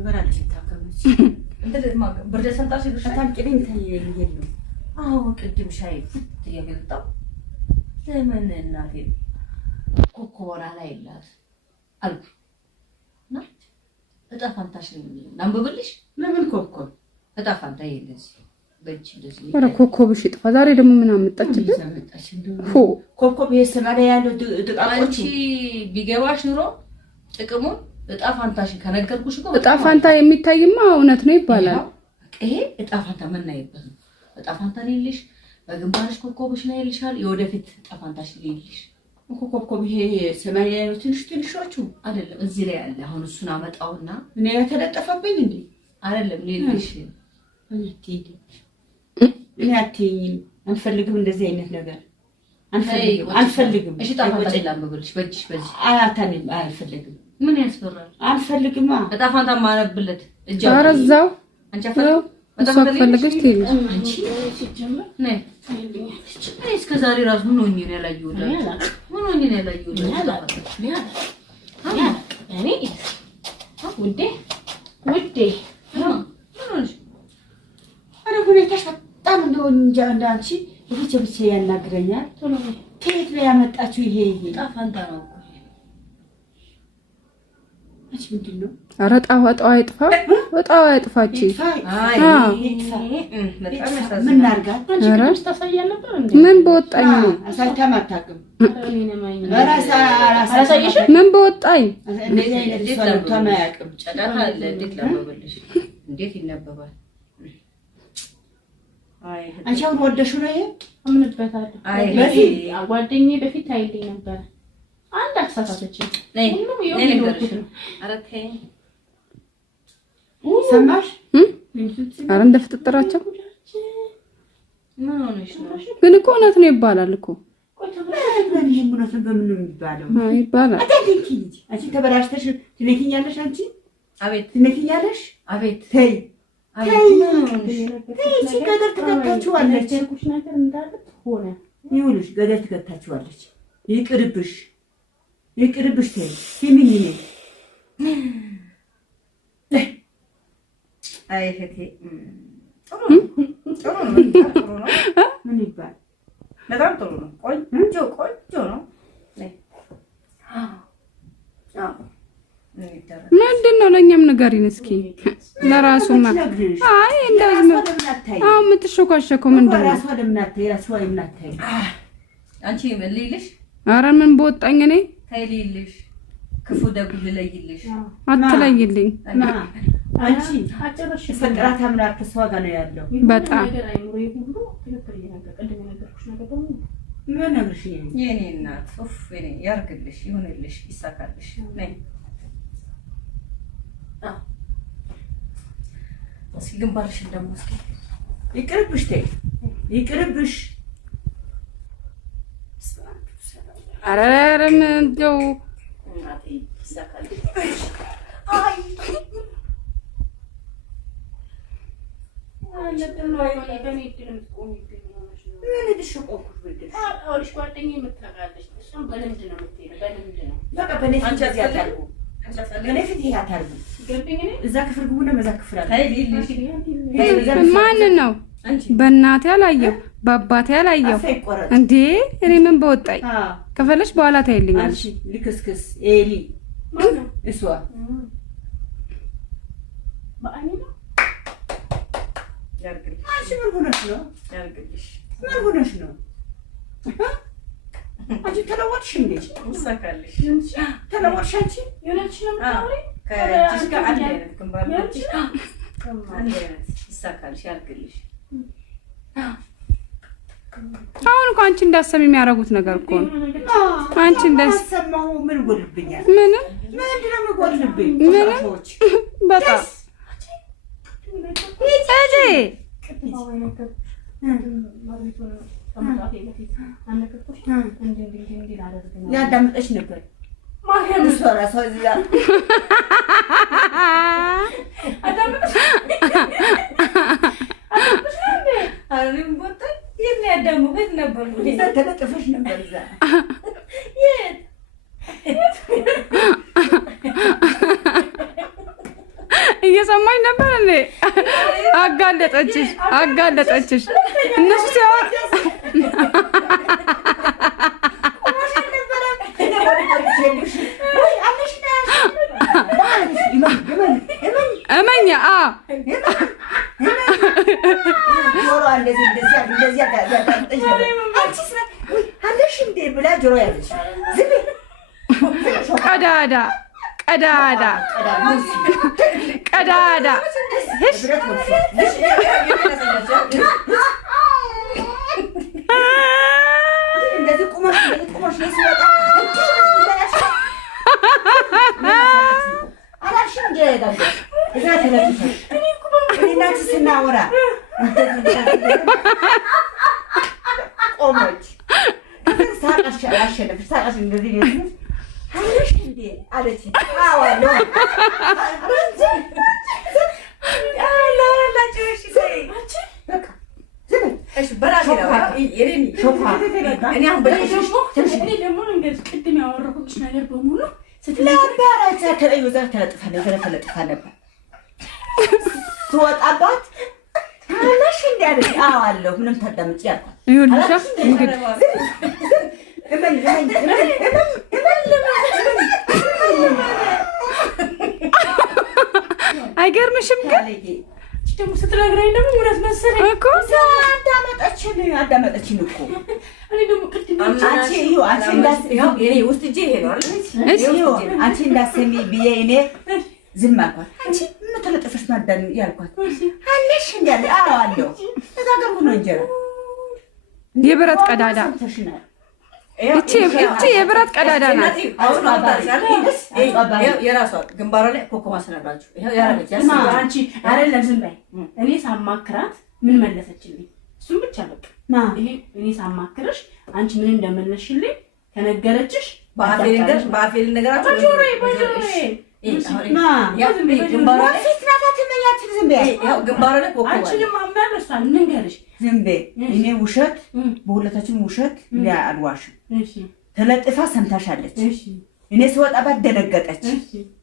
ነገር አለ ሲታከምሽ እንዴ ብርድ ሰንጣሽ ይብሻ ታንቂልኝ ተይየኝ አዎ ቅድም ሻይ ትየገጣው ለምን እናቴ ኮኮራ ላይ ይላል አልኩ ናት እጣ ፋንታሽን አንብብልሽ ለምን ኮኮብ እጣ ፋንታ ይልስ በእጅ እንደዚህ ወራ ኮኮብሽ ይጥፋ ዛሬ ደግሞ ምን አመጣችብኝ ኮኮብ የሰማዳ ያለው ጥቃቆች ቢገባሽ ኑሮ ጥቅሙ እጣ ፋንታሽን ከነገርኩሽ እኮ እጣ ፋንታ የሚታይማ እውነት ነው ይባላል ይሄ እጣ ፋንታ ምን አይበት እጣ ፋንታ ልልሽ በግንባርሽ ኮኮብሽ ላይ ይልሻል የወደፊት እጣ ፋንታሽ ልልሽ ኮኮብ ይሄ ሰማያ ያለው ትንሾቹ አይደለም እዚህ ላይ ያለ አሁን እሱን አመጣውና እኔ የተለጠፈብኝ እንዴ አይደለም ልልሽ እኔ አትይኝም አንፈልግም እንደዚህ አይነት ነገር አንፈልግም እሺ ጣፋንታ ላምብልሽ በእጅሽ በዚህ አያታንም አልፈልግም ምን ያስፈራል አንፈልግም እጣ ፋንታ ማነብለት እጃው አረዛው አንቺ አፈልግ እሷ ፈልገሽ ትይኝ አንቺ ሲጀመር ነይ እስከ ዛሬ ራስ ምን ሆኜ ነው ያላየሁት ምን ሆኜ ነው ያላየሁት እኔ ውዴ አረ ሁኔታሽ በጣም እንደው እንጃ እንዳንቺ ብቻ ያናግረኛል ከየት ላይ ያመጣችሁ ይሄ ጣፋንታ ነው እሺ ምንድነው ኧረ ጣዋጣው አይጥፋ ወጣው አይጥፋቺ ምን ናርጋት ኧረ ታሳያለህ ነበር እንዴ ምን በወጣኝ ነው አሳይታም አታውቅም ምን በወጣኝ እንደዚህ አይነት ሰው ማያውቅም ጨዳታ አለ እንዴት ላምብልሽ እንዴት ይነበባል አይ አንቺ አሁን ወደሽ ነው ይሄ አምንበታለሁ አይ ጓደኛዬ በፊት አይልኝ ነበር አንድ አሳሳተች ሁሉም ይወርድ አረከኝ ሰማሽ ኧረ እንደፍጥጥራቸው ምን ሆነሽ ነው ግን እኮ እውነት ነው ይባላል እኮ ምን ይሄ በምን ነው የሚባለው ይባላል አታድንቂ እንጂ አንቺ ተበላሽተሽ ትነኪኛለሽ አንቺ አቤት ትነኪኛለሽ አቤት ተይ ተይ ገደል ትከታችኋለች ኩሽ ነገር እንዳለ ሆነ ይሁንሽ ገደል ትከታችኋለች ይቅርብሽ ተይ ሲሚኝ አይ ፈቴ ጥሩ ነው ምን ይባል በጣም ጥሩ ነው ቆንጆ ነው ምንድነው ለኛም ንገሪን እስኪ ለራሱማ አይ እንደዚህ አሁን የምትሾካሸከው ምንድነው ራሷ ለምናታይ ራሷ ለምናታይ አንቺ ምን ልይልሽ ኧረ ምን በወጣኝ እኔ ታይልልሽ ክፉ ደጉ ልለይልሽ አትለይልኝ አንቺ አጨረሽ ፈጥራት አምላክ ከሷ ጋር ነው ያለው በጣም ነገር አይኑሬ ሁሉ ትክክል ነገር ቀደም ነገርኩሽ ነገር ደግሞ ምን ነግርሽ የኔ እናት ኡፍ የኔ ያርግልሽ ይሁንልሽ ይሳካልሽ ነይ እስኪ ግንባርሽን ደግሞ እስኪ ይቅርብሽ ተይ ይቅርብሽ ኧረ ምን እንደው እናቴ ይሳካልሽ አይ ምን ልሽቆኩሽ ብለሽ አውልሽ ጓደኛዬ የምትነቃለሽ እሷም በልምድ ነው የምትሄደው በልምድ ነው በቃ በኔ ፊት ያታርጉ በኔ ፊት ያታርጉ እዛ ክፍል ግቡና መዛ ክፍል አለ ማን ነው በእናቴ አላየው በአባቴ አላየው እንዴ እኔ ምን በወጣኝ ከፈለሽ በኋላ ታይልኛለሽ ልክስክስ ኤሊ ማነው እሷ በአይኔ ነው ያርግልሽ አንቺ ምን ሆነሽ ነው ያርግልሽ ምን ሆነሽ ነው አንቺ ተለወጥሽ እንዴ ይሳካልሽ ተለወጥሽ አንቺ የሆነች ነው የምታወሪው ከእጅሽ ጋር አንድ አይነት ግንባር አንድ አይነት ይሳካልሽ ያርግልሽ አሁን እኮ አንቺ እንዳሰሚ የሚያደርጉት ነገር እኮ ነው አንቺ ሰማሁ ምን ጎልብኛል ምንም ምንድን ነው የምጎልብኝ ምንም በጣም እጂ ያዳምጠሽ ነበር ማርያም እሷ እራሷ እዛ አዳምጠሽ አሪም ቦታ የት ያዳምጠሽ ነበር እዛ ተለጥፈሽ ነበር እዛ የት እየሰማኝ ነበር እንዴ? አጋለጠችሽ እነሱ ሲያወር እመኛ ቀዳዳ ትወጣባት አለሽ እንዴ አይደል? አዎ አለው። ምንም ታዳምጪ ያልኳት ይሁንሻ እንግዲህ አይገርምሽም? ግን ደግሞ ስትነግረኝ ደግሞ እውነት መሰለኝ እኮ አዳመጠችን እኮ እኔ ደግሞ ቅድም አንቺ እንዳሰሚ ብዬ እኔ ዝም አልኳት። አንቺ ምን ተለጥፈሽ ማዳን ያልኳት አለሽ እንዴ? አዎ አለው። እዛ ገቡ ነው እንጀራ የብረት ቀዳዳ እቺ የብረት ቀዳዳ ናት። የራሷ ግንባሯ ላይ ኮኮማ ሰነባችሁ ይሄው ያረጋች አንቺ አይደለም ዝም በይ። እኔ ሳማክራት ምን መለሰችልኝ? እሱም ብቻ በቃ ይሄ እኔ ሳማክርሽ አንቺ ምን እንደመለስሽልኝ ከነገረችሽ በአፌል ነገራችሁ እኔ ውሸት በሁለታችን ውሸት አልዋሽም። ተለጥፋ ሰምታሻለች። እኔ ስወጣባት ደነገጠች።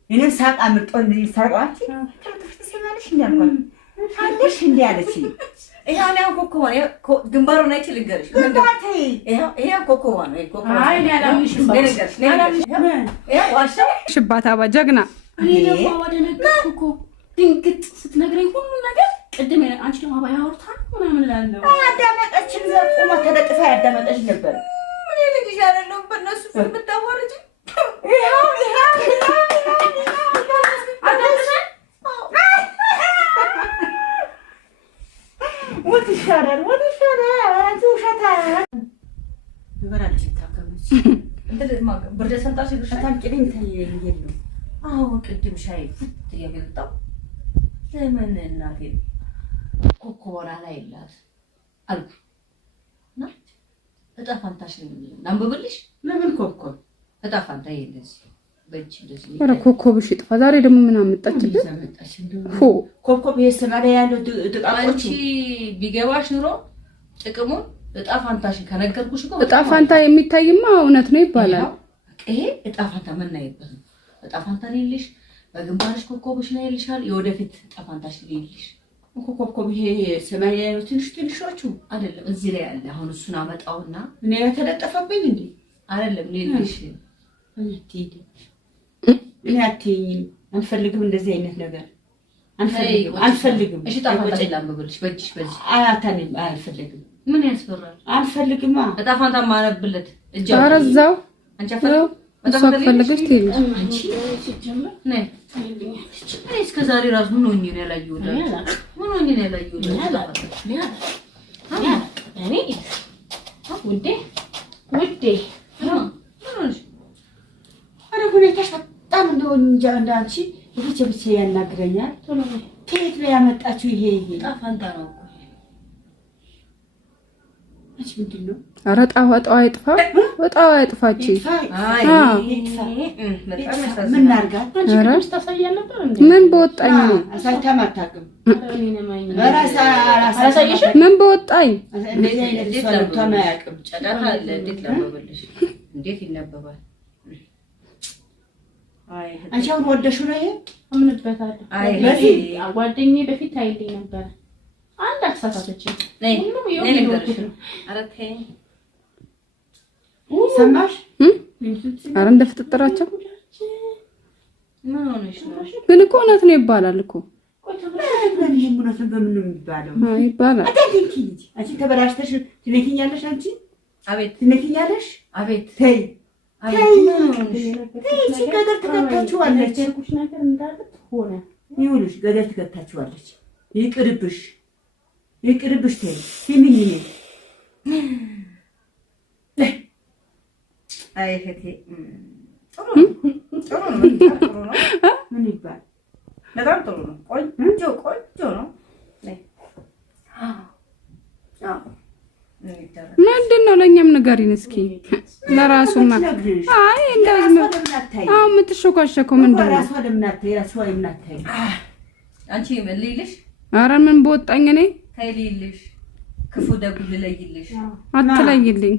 እኔም ሳቅ አምልጦ ሳቋች ተለጥፈሽ እንዳልኳት አለሽ እንዴ አለች። ይሄው ነው ኮኮባ ግንባሩን አይቼ ልንገርሽ ይሄው ኮኮባ ነው ሽባታ ጀግና እኮ ድንግጥ ስትነግረኝ ሁሉ ነገር ቅድም አንቺ ደግሞ አባይ አውርታ ምናምን እላለሁ። አዳመጠችን ዘቆማ ተለጥፋ ያዳመጠች ነበር። ምን ልጅ አይደለም በእነሱ ፊት ብታወርጂ ወት ይሻላል አንቺ ውሸታ ይበራልሽ ታከምሽ ብርደ ሰንጣሽ ታምጪልኝ ተይየሉ። አዎ ቅድም ሻይ ፍት ያገጣው ለምን እናቴ ኮኮራ ላይ ይላል አልኩ እና እጣ ፋንታሽ አንብብልሽ። ለምን ኮኮብ እጣ ፋንታ ይልስ በእጅ እንደዚህ ኧረ ኮኮብሽ ይጥፋ። ዛሬ ደግሞ ምን አመጣችልኝ? ኮኮብ የሰማዳ ያለው ጥቃቆች ቢገባሽ ኑሮ ጥቅሙ እጣ ፋንታሽ ከነገርኩሽ እኮ እጣ ፋንታ የሚታይማ እውነት ነው ይባላል። ይሄ እጣ ፋንታ ምን አይበት ነው? እጣ ፋንታ ልልሽ በግንባርሽ ኮኮብሽ ላይ ይልሻል። የወደፊት እጣ ፋንታሽ ልልሽ ኮኮብ ይሄ ሰማያ ያለው ትንሾቹ አይደለም እዚህ ላይ ያለ። አሁን እሱን አመጣውና እኔ ተለጠፈብኝ እንዴ? አይደለም ልልሽ እኔ አትይኝም። አንፈልግም እንደዚህ አይነት ነገር አንፈልግም። እሺ ጣፋንታ ላምብልሽ በእጅሽ በዚህ አያታንም አልፈልግም። ምን ያስፈራል? አንፈልግማ እጣ ፋንታ ማነብለት እጃ አረዛው አንቺ አፈልግ ፈለገች ትይልሽ አንቺ ሲጀምር ነይ እስከ ዛሬ ራሱ ምን ሆኜ ነው ያላየሁት? ምን ሆኜ ነው ያላየሁት? እኔ ውዴ አረ ሁኔታሽ በጣም እንደሆነ እንጃ እንዳንቺ ብቻ ያናግረኛል። ከየት ነው ያመጣችሁ? ይሄ እጣ ፋንታ ነው እኮ አንቺ ምንድን ነው? ኧረ ጣዋጣው አይጥፋ ወጣው አይጥፋች። ምን እናድርጋት? ምን በወጣኝ ነው አሳይታም አታውቅም። ምን በወጣኝ እንደዚህ አይነት ሰው አያውቅም። ጨዳታ አለ። እንዴት ላምብልሽ? እንዴት ይነበባል? አንቺ አሁን ወደሽ ነው ይሄ አምንበታለሁ። በፊት ጓደኛዬ በፊት ታይልኝ ነበር። አንድ አሳሳተችኝ። ሁሉም ነው። ኧረ ተይ ሰማሽ? ኧረ እንደፍጥጥራቸው ምን ሆነሽ ነው? ግን እኮ እውነት ነው ይባላል እኮ በምን ነው የሚባለው? ይባላል። አንቺ ተበላሽተሽ ትነኪኛለሽ። አንቺ አቤት ትነኪኛለሽ። አቤት ተይ አቤት ገደል ትከታችኋለች። ነገር እንዳለ ሆነ ይኸውልሽ ገደል ትከታችኋለች። ይቅርብሽ ይቅርብሽ። ተይ ሲሚኝ አይ እህቴ ጥሩ ነው ምን ይባል? በጣም ጥሩ ነው። ቆንጆ ነው። ምንድን ነው? ለእኛም ንገሪን እስኪ ለራሱማ። አይ እንደዚህ አሁን የምትሾካሸከው ምንድን ነው? ራሷ ለምናታይ ራሷ የምናታይ አንቺ ምን ልይልሽ? ኧረ ምን በወጣኝ እኔ ተይ ልይልሽ፣ ክፉ ደጉ ልለይልሽ። አትለይልኝ።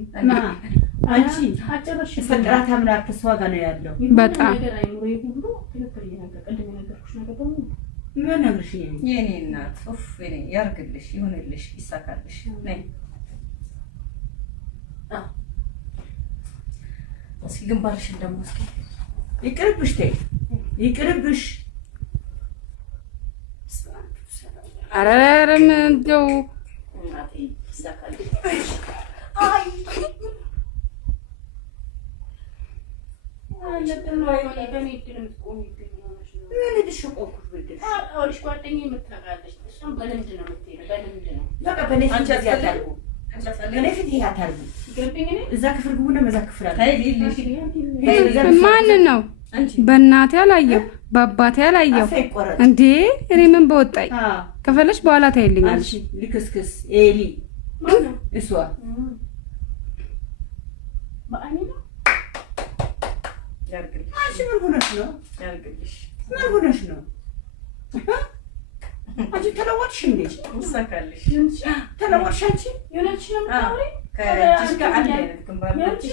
አንቺ አጨረሽ ፈጥራት አምላክ ከሷ ጋር ነው ያለው። በጣም ነገር አይኑር ይሁሉ ትክክል ነገር ቀድሜ ነገርኩሽ ነገር ደግሞ ምን ነግርሽ? የኔ እናት ኡፍ የኔ ያርግልሽ፣ ይሁንልሽ፣ ይሳካልሽ። ነይ እስኪ ግንባርሽን ደግሞ እስኪ ይቅርብሽ። ተይ ይቅርብሽ። ኧረ ምን እንደው እናቴ ይሳካልሽ። ማንን ነው? በእናቴ አላየው በአባቴ አላየው እንዴ! እኔ ምን በወጣኝ። ከፈለሽ በኋላ ታይልኛለሽ። ልክስክስ ኤሊ እሷ አንቺ ምን ሆነሽ ነው? ምን ሆነሽ ነው? አንቺ ተለወጥሽ እንዴ? ይሳካልሽ። ተለወጥሽ አንቺ? የሆነች ነው የምታወሪው? ከእጅሽ ጋር አንድ አይነት ግንባር ነች።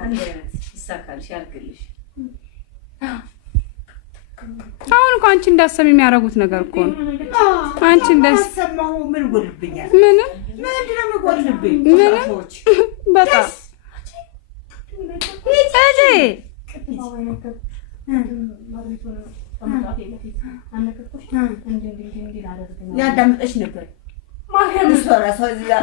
አንድ አይነት ይሳካልሽ፣ ያርግልሽ። አሁን እኮ አንቺ እንዳሰሚ የሚያደርጉት ነገር እኮ ነው። አንቺ እንዳሰማሁ ምን ጎልብኛል? ምንም ምንድን ነው የምጎልብኝ? ምንም በጣም ያዳምጠሽ ነበር። እሷ እራሷ እዚህ ጋር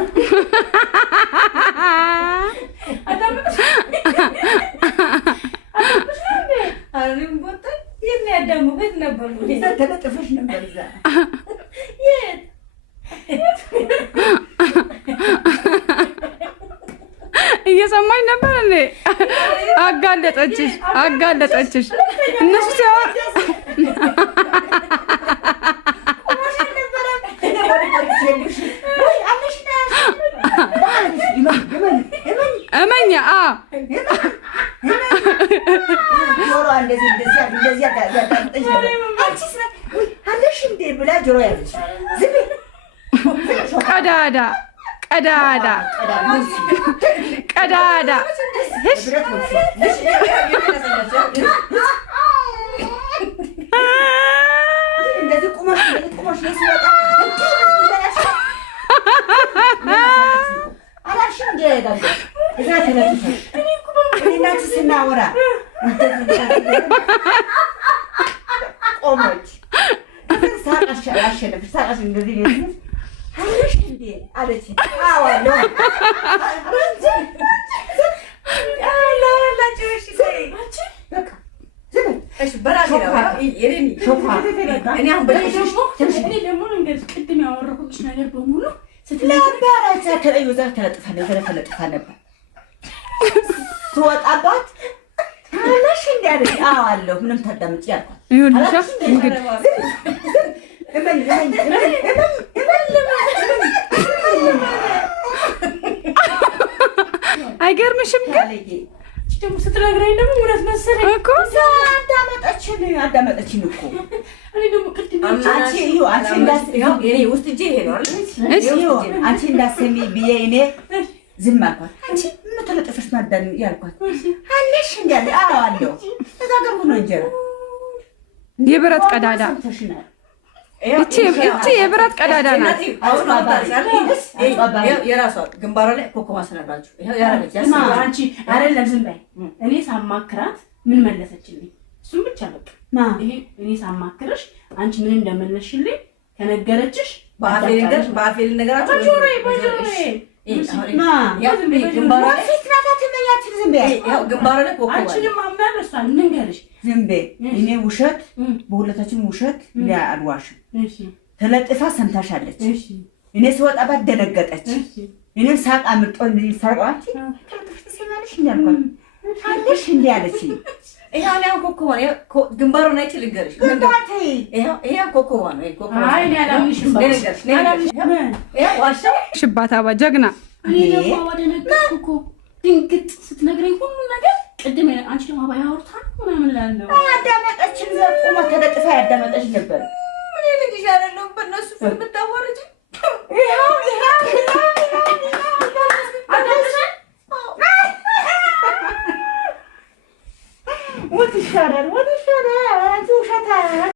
ተለጥፈሽ ነበር እዛ እየሰማኝ ነበር እንዴ? አጋለጠችሽ። እነሱ ሲያወሩ እመኛ ቀዳዳ ስናወራ ቆመች። ሳቃሽ እንደዚህ አለሽ እንዴ አለች። አዋለው ቅድም ያወራሁልሽ ነገር በሙሉ ተለጥፋ ነበር ትወጣባት አለሽ እንዴ አለች። አዋለው ምንም ታዳምጪ ያልኳት ይኸውልሽ እንግዲህ አይገርምሽም? ግን ደግሞ ስትነግረኝ ደግሞ እውነት መሰለኝ እኮ አዳመጠችን እኮ እኔ ደግሞ ቅድም አንቺ እንዳሰሚ ብዬ እኔ ዝም አልኳት። አንቺ ምን ተለጥፈሽ ማዳን ያልኳት አለሽ እንዴ? አዎ አለው። እዛ ገርቡ ነው እንጀራ የብረት ቀዳዳ እቺ የብረት ቀዳዳ ናት። የራሷ ግንባሯ ላይ ኮከብ አስነራችሁ። አንቺ አይደለም ዝም በይ። እኔ ሳማክራት ምን መለሰችልኝ? እሱም ብቻ በቃ ይሄ እኔ ሳማክርሽ አንቺ ምን እንደመለስሽልኝ ከነገረችሽ በአፌል ነገራችሁ እኔ ውሸት በሁለታችን ውሸት አልዋሽም። ተለጥፋ ሰምታሻለች። እኔ ስወጣባት ደነገጠች። እኔም ሳቅ አምልጦ ሳቋች ተለጥፈሽ እንዳልኳት አለሽ እንዴ አለች። ይሄው ነው ኮኮባ ግንባሩን አይቼ ልንገርሽ። ይሄው ኮኮባ ነው። ሽባታ ጀግና ድንግጥ ስትነግረኝ ሁሉ ነገር ቅድም አንቺ ደግሞ አባ ያወርታ ምናምን ላለው አዳመጠችን። ዘቆማ ተለጥፋ ያዳመጠች ነበር። ምን ልጅ አይደለም በእነሱ ፊልም ታወርጂ። ወት ይሻላል አንቺ ውሸታ